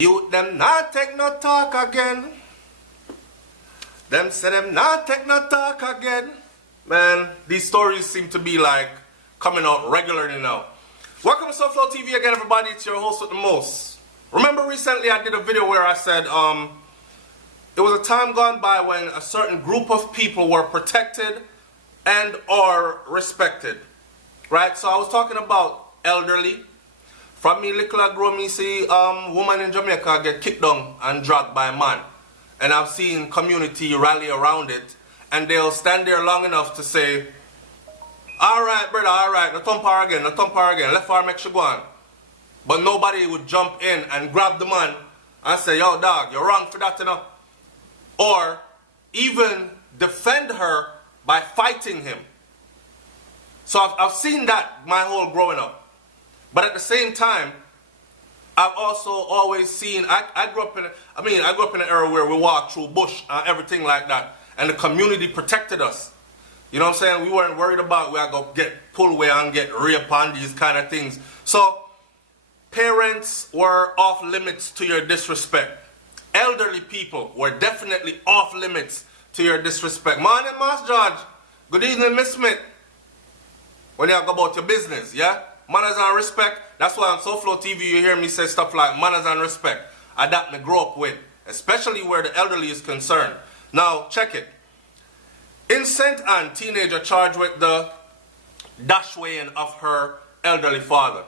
Youth them not take no talk again. Them say them not take no talk again. Man, these stories seem to be like coming out regularly now. Welcome to SouFLoTV again, everybody. It's your host with the most. Remember recently I did a video where I said it was a time gone by when a certain group of people were protected and or respected. Right? So I was talking about elderly. From me little I grow, me see woman in Jamaica get kicked down and dragged by a man. And I've seen community rally around it, and they'll stand there long enough to say, alright brother, alright, no thump her again, left her make she go on. But nobody would jump in and grab the man and say, yo dog, you're wrong for that, you know. Or even defend her by fighting him. So I've seen that my whole growing up. But at the same time, I've also always seen, I grew up in an era where we walked through bush and everything like that. And the community protected us. You know what I'm saying? We weren't worried about we are going to get pulled away and get raped and these kind of things. So, parents were off limits to your disrespect. Elderly people were definitely off limits to your disrespect. Morning, Master George. Good evening, Miss Smith. When you go about your business, yeah? Manners and respect. That's why on SouFLoTV you hear me say stuff like manners and respect. That me grow up with, especially where the elderly is concerned. Now, check it. In St. Anne, teenager charged with the dashwaying of her elderly father.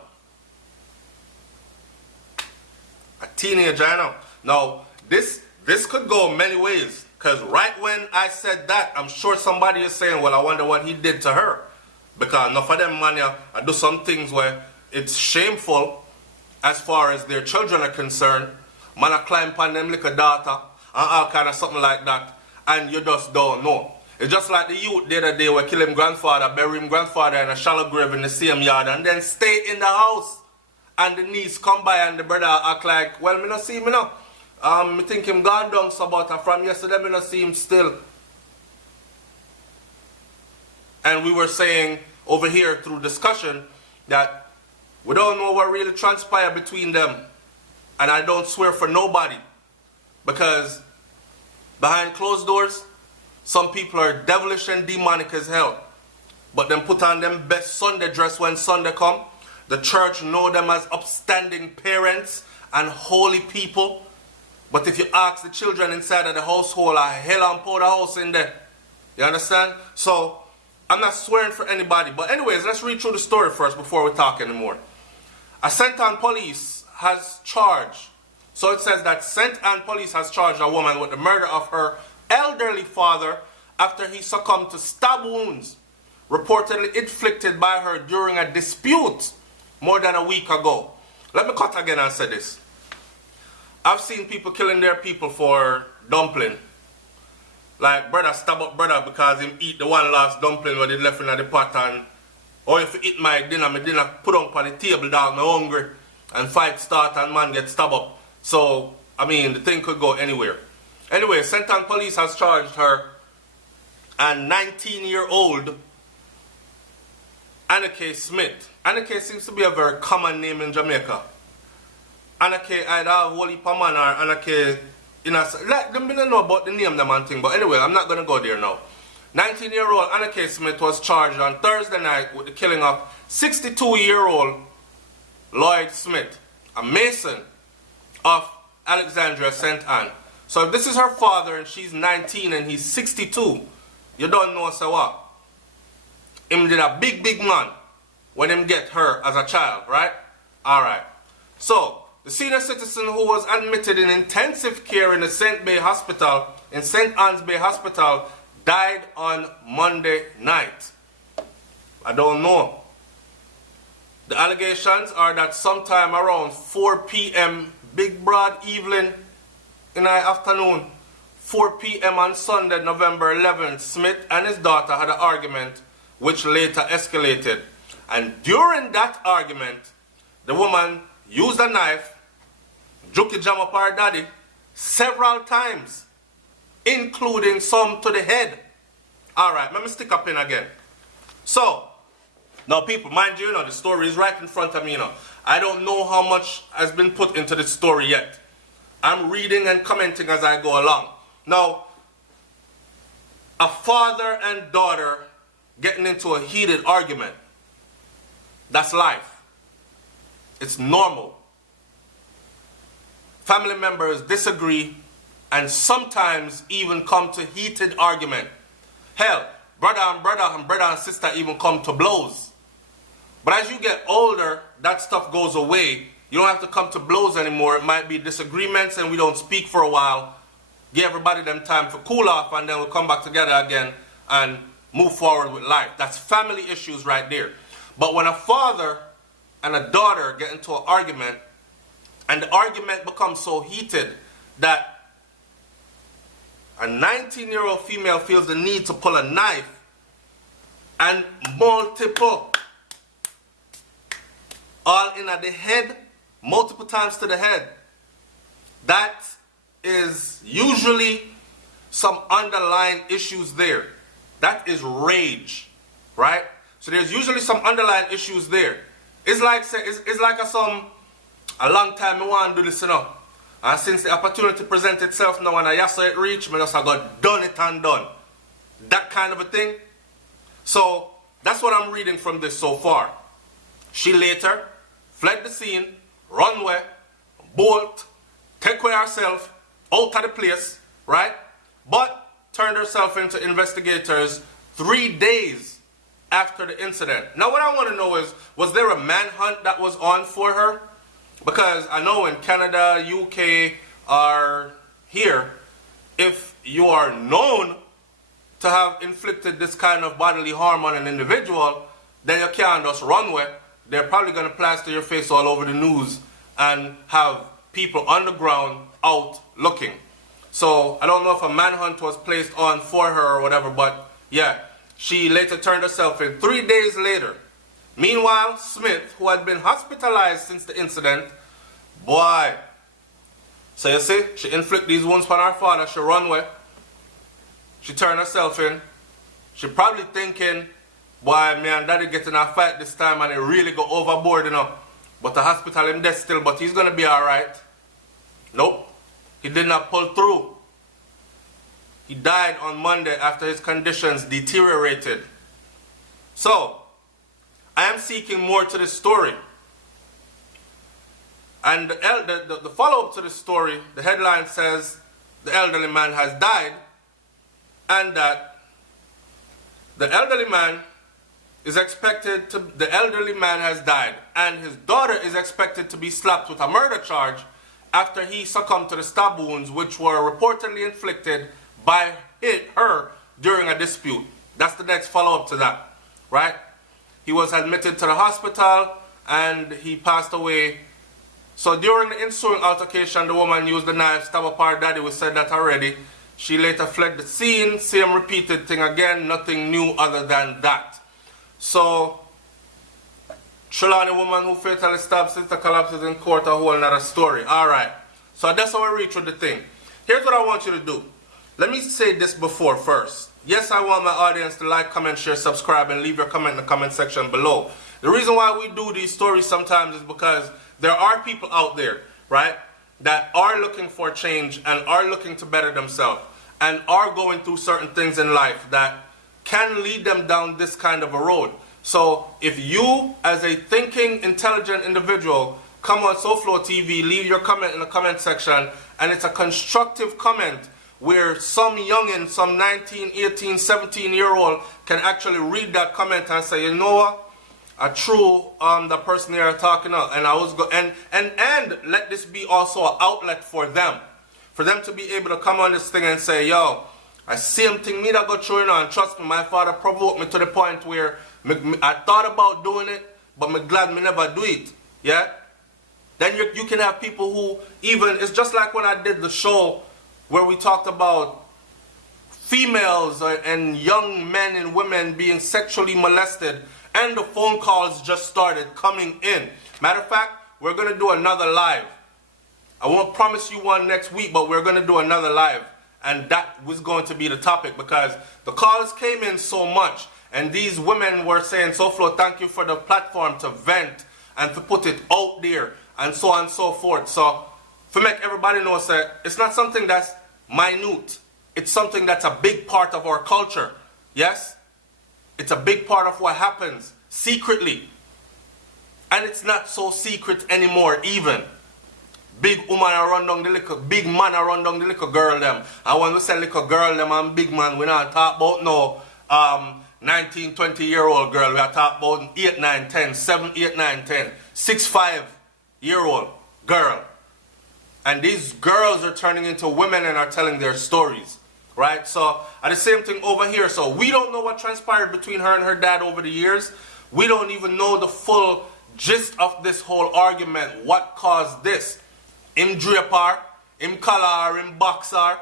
A teenager, I know. Now, this could go many ways. Because right when I said that, I'm sure somebody is saying, well, I wonder what he did to her. Because enough of them man I do some things where it's shameful as far as their children are concerned. Man I climb on them like a daughter and all kind of something like that. And you just don't know. It's just like the youth the other day where kill him grandfather, bury him grandfather in a shallow grave in the same yard and then stay in the house. And the niece come by and the brother act like, well, me not see him now. Me think him gone down so about from yesterday, me not see him still. And we were saying over here through discussion that we don't know what really transpired between them. And I don't swear for nobody. Because behind closed doors, some people are devilish and demonic as hell. But them put on them best Sunday dress when Sunday come. The church know them as upstanding parents and holy people. But if you ask the children inside of the household, a hell and powder house in there. You understand? So, I'm not swearing for anybody. But anyways, let's read through the story first before we talk anymore. A St. Anne police has charged. So it says that St. Anne police has charged a woman with the murder of her elderly father after he succumbed to stab wounds reportedly inflicted by her during a dispute more than a week ago. Let me cut again and say this. I've seen people killing their people for dumpling. Like brother stab up brother because him eat the one last dumpling when he left in the pot, and or if you eat my dinner put on the table dog, me hungry, and fight start and man get stabbed up. So, I mean, the thing could go anywhere. Anyway, St. Anne police has charged her and 19-year-old Anake Smith. Anake seems to be a very common name in Jamaica. Anake either a whole heap of man or Anake, you know, like them don't know about the name them and thing, but anyway, I'm not going to go there now. 19-year-old Anake Smith was charged on Thursday night with the killing of 62-year-old Lloyd Smith, a mason of Alexandria, St. Anne. So if this is her father and she's 19 and he's 62, you don't know so what. Him did a big man when him get her as a child, right? Alright. So, the senior citizen who was admitted in intensive care in the St. Anne's Bay Hospital, died on Monday night. I don't know. The allegations are that sometime around 4 p.m. big broad evening in the afternoon, 4 p.m. on Sunday, November 11th, Smith and his daughter had an argument which later escalated. And during that argument, the woman used a knife, juki jam up her daddy several times, including some to the head. Alright, let me stick up in again. So, now people, mind you, the story is right in front of me, I don't know how much has been put into this story yet. I'm reading and commenting as I go along. Now, a father and daughter getting into a heated argument, that's life. It's normal. Family members disagree and sometimes even come to heated argument. Hell, brother and sister even come to blows. But as you get older, that stuff goes away. You don't have to come to blows anymore. It might be disagreements and we don't speak for a while. Give everybody them time for cool off and then we'll come back together again and move forward with life. That's family issues right there. But when a father and a daughter get into an argument and the argument becomes so heated that a 19-year-old female feels the need to pull a knife and multiple, all in at the head, multiple times to the head, that is usually some underlying issues there. That is rage, right? So there's usually some underlying issues there. It's like a long time I want to do this, you know. And since the opportunity presents itself now and I saw it reach, I just got done it and done. That kind of a thing. So that's what I'm reading from this so far. She later fled the scene, run away, bolt, take away herself out of the place, right? But turned herself into investigators 3 days after the incident. Now what I want to know is, was there a manhunt that was on for her? Because I know in Canada, UK, or here, if you are known to have inflicted this kind of bodily harm on an individual, then you can't just run away. They're probably going to plaster your face all over the news and have people on the ground out looking. So I don't know if a manhunt was placed on for her or whatever, but yeah, she later turned herself in 3 days later. Meanwhile, Smith, who had been hospitalized since the incident, boy, so you see, she inflicted these wounds on her father, she run away, she turned herself in, she probably thinking, boy, me and daddy get in a fight this time and it really go overboard, you know, but the hospital him dead still, but he's gonna be alright. Nope, he did not pull through. He died on Monday after his conditions deteriorated. So, I am seeking more to this story. And the follow-up to this story, the headline says the elderly man has died and that the elderly man has died and his daughter is expected to be slapped with a murder charge after he succumbed to the stab wounds which were reportedly inflicted by her during a dispute. That's the next follow-up to that, right? He was admitted to the hospital and he passed away. So during the ensuing altercation, the woman used the knife, stab up her daddy. We said that already. She later fled the scene. Same repeated thing again. Nothing new other than that. So, Trelawney woman who fatally stabbed sister collapses in court, a whole another story. Alright. So that's how we reach with the thing. Here's what I want you to do. Let me say this before first. Yes, I want my audience to like, comment, share, subscribe, and leave your comment in the comment section below. The reason why we do these stories sometimes is because there are people out there, right, that are looking for change and are looking to better themselves and are going through certain things in life that can lead them down this kind of a road. So if you, as a thinking, intelligent individual, come on SouFLoTV, leave your comment in the comment section, and it's a constructive comment where some youngin, some 19, 18, 17-year-old can actually read that comment and say, you know what? A true the person here talking up, and I was and let this be also an outlet for them to be able to come on this thing and say, yo, I same thing me that go through, you know, and trust me, my father provoked me to the point where I thought about doing it, but I'm glad me never do it. Yeah. Then you can have people who even, it's just like when I did the show where we talked about females and young men and women being sexually molested. And the phone calls just started coming in. Matter of fact, we're going to do another live. I won't promise you one next week, but we're going to do another live. And that was going to be the topic because the calls came in so much. And these women were saying, SouFlo, thank you for the platform to vent and to put it out there and so on and so forth. So for make everybody know that it's not something that's minute. It's something that's a big part of our culture. Yes? It's a big part of what happens secretly. And it's not so secret anymore even. Big woman run down the little, big man run down the little girl them. And when we say little girl them and big man, we not talk about no 19, 20-year-old girl. We are talking about 8, 9, 10, 7, 8, 9, 10, 6, 5-year-old girl. And these girls are turning into women and are telling their stories. Right? So, the same thing over here. So, we don't know what transpired between her and her dad over the years. We don't even know the full gist of this whole argument. What caused this? Him draper, him color, him boxer.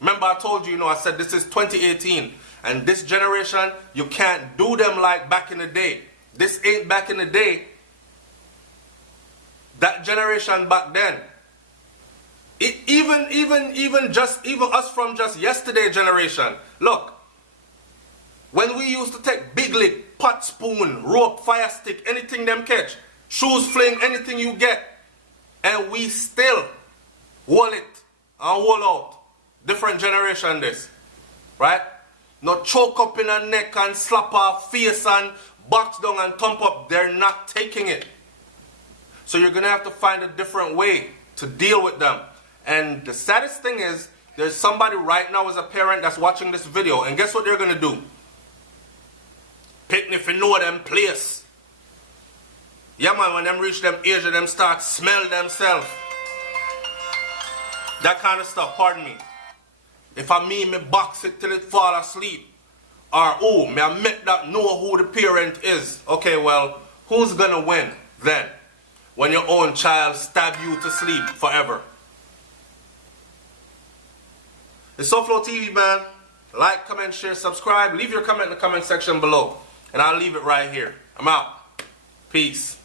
Remember I told you, I said this is 2018. And this generation, you can't do them like back in the day. This ain't back in the day. That generation back then. Even us from just yesterday generation. Look, when we used to take big lick, pot spoon, rope, fire stick, anything them catch, shoes fling, anything you get, and we still hold it and hold out. Different generation this, right? No choke up in a neck and slap our face and box down and thump up. They're not taking it. So you're gonna have to find a different way to deal with them. And the saddest thing is, there's somebody right now as a parent that's watching this video, and guess what they're gonna do? Picnic for know them place. Yeah man, when them reach them age, them start smell themselves. That kind of stuff, pardon me. If I me box it till it fall asleep. Or, oh, me I make that know who the parent is. Okay, well, who's gonna win then? When your own child stab you to sleep forever. It's SouFLoTV, man. Like, comment, share, subscribe. Leave your comment in the comment section below. And I'll leave it right here. I'm out. Peace.